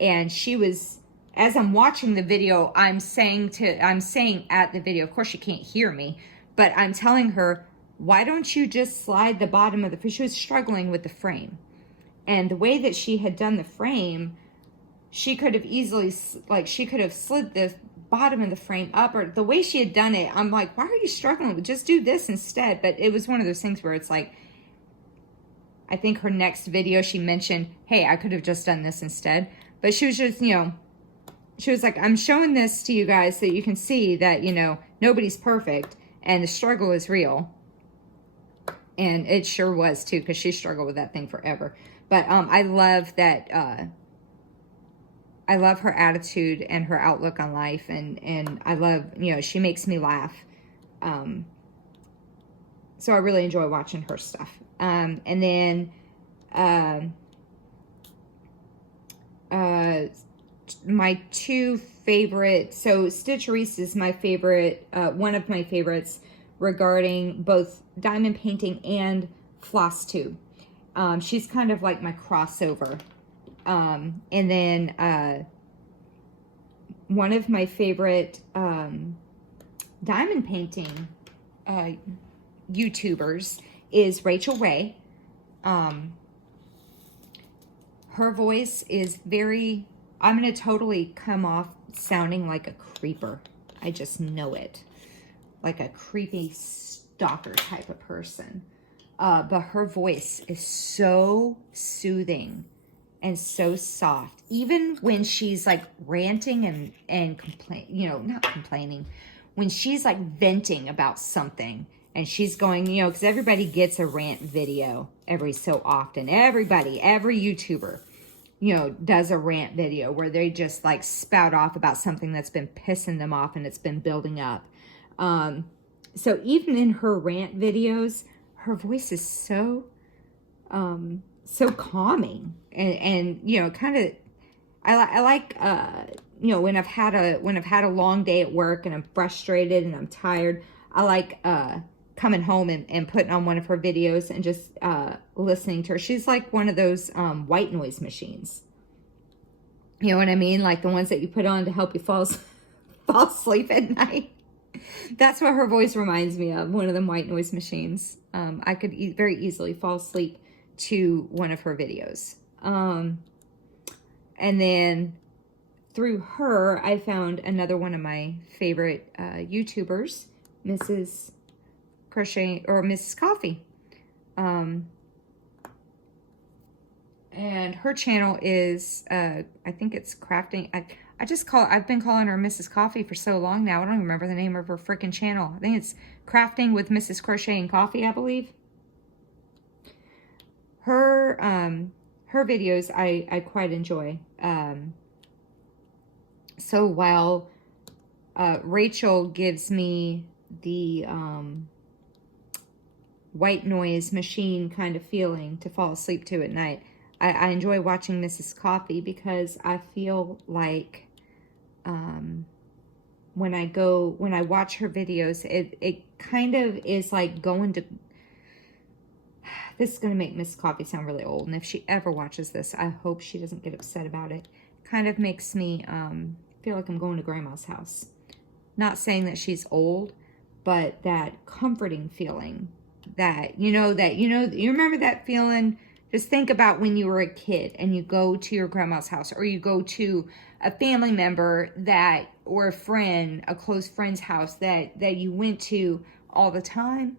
and she was, as I'm watching the video, I'm saying at the video, of course she can't hear me, but I'm telling her, why don't you just slide the bottom of the frame? She was struggling with the frame. And the way that she had done the frame, she could have easily, like, she could have slid the bottom of the frame up, or the way she had done it, I'm like, why are you struggling? Just do this instead. But it was one of those things where it's like, I think her next video, she mentioned, hey, I could have just done this instead. But she was just, you know, she was like, I'm showing this to you guys so you can see that, you know, nobody's perfect and the struggle is real. And it sure was too, because she struggled with that thing forever. But I love that, I love her attitude and her outlook on life. And I love, you know, she makes me laugh. So I really enjoy watching her stuff. And then my two favorite, so Stitcherista is my favorite, one of my favorites regarding both diamond painting and floss tube. She's kind of like my crossover. And then one of my favorite diamond painting YouTubers is Rachel Ray. Her voice is very, I'm going to totally come off sounding like a creeper. I just know it. Like a creepy stalker type of person. But her voice is so soothing and so soft. Even when she's like ranting and not complaining. When she's like venting about something and she's going, you know, because everybody gets a rant video every so often. Every YouTuber, you know, does a rant video where they just like spout off about something that's been pissing them off and it's been building up. So even in her rant videos, her voice is so calming and you know, kind of, I like, you know, when I've had a long day at work and I'm frustrated and I'm tired, I like, coming home and putting on one of her videos and just, listening to her. She's like one of those, white noise machines. You know what I mean? Like the ones that you put on to help you fall asleep at night. That's what her voice reminds me of, one of them white noise machines. I could very easily fall asleep to one of her videos. And then through her, I found another one of my favorite YouTubers, Mrs. Crochet, or Mrs. Coffee. And her channel is, I think it's crafting. I've been calling her Mrs. Coffee for so long now. I don't even remember the name of her freaking channel. I think it's Crafting with Mrs. Crochet and Coffee, I believe. Her videos I quite enjoy. So while Rachel gives me the white noise machine kind of feeling to fall asleep to at night, I enjoy watching Mrs. Coffee because I feel like when I watch her videos, it kind of is like going to, this is going to make Miss Coffee sound really old, and if she ever watches this, I hope she doesn't get upset about it. Kind of makes me feel like I'm going to Grandma's house. Not saying that she's old, but that comforting feeling that, you remember that feeling. Just think about when you were a kid and you go to your grandma's house, or you go to a family member that, or a friend, a close friend's house that you went to all the time,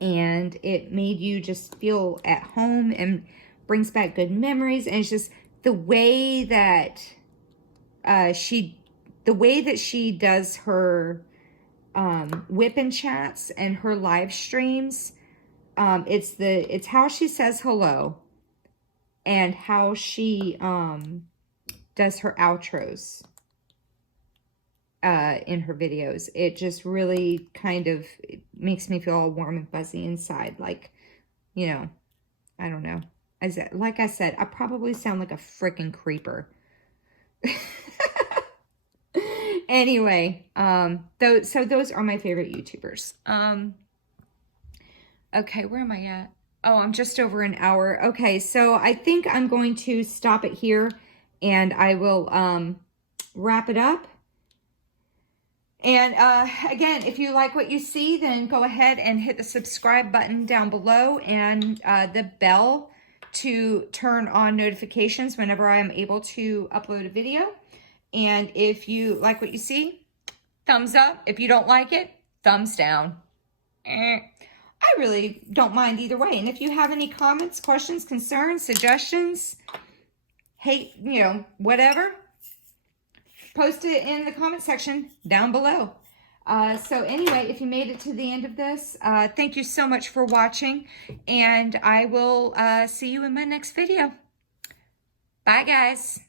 and it made you just feel at home and brings back good memories. And it's just the way that she does her WIP and chats and her live streams. It's how she says hello and how she does her outros in her videos. It just really kind of makes me feel all warm and fuzzy inside. Like, I don't know. Like I said, I probably sound like a freaking creeper. Anyway, so those are my favorite YouTubers. Okay, where am I at? Oh, I'm just over an hour. Okay, so I think I'm going to stop it here, and I will wrap it up. And again, if you like what you see, then go ahead and hit the subscribe button down below and the bell to turn on notifications whenever I am able to upload a video. And if you like what you see, thumbs up. If you don't like it, thumbs down. I really don't mind either way. And if you have any comments, questions, concerns, suggestions, hate, whatever, post it in the comment section down below. So anyway, if you made it to the end of this, thank you so much for watching, and I will see you in my next video. Bye, guys.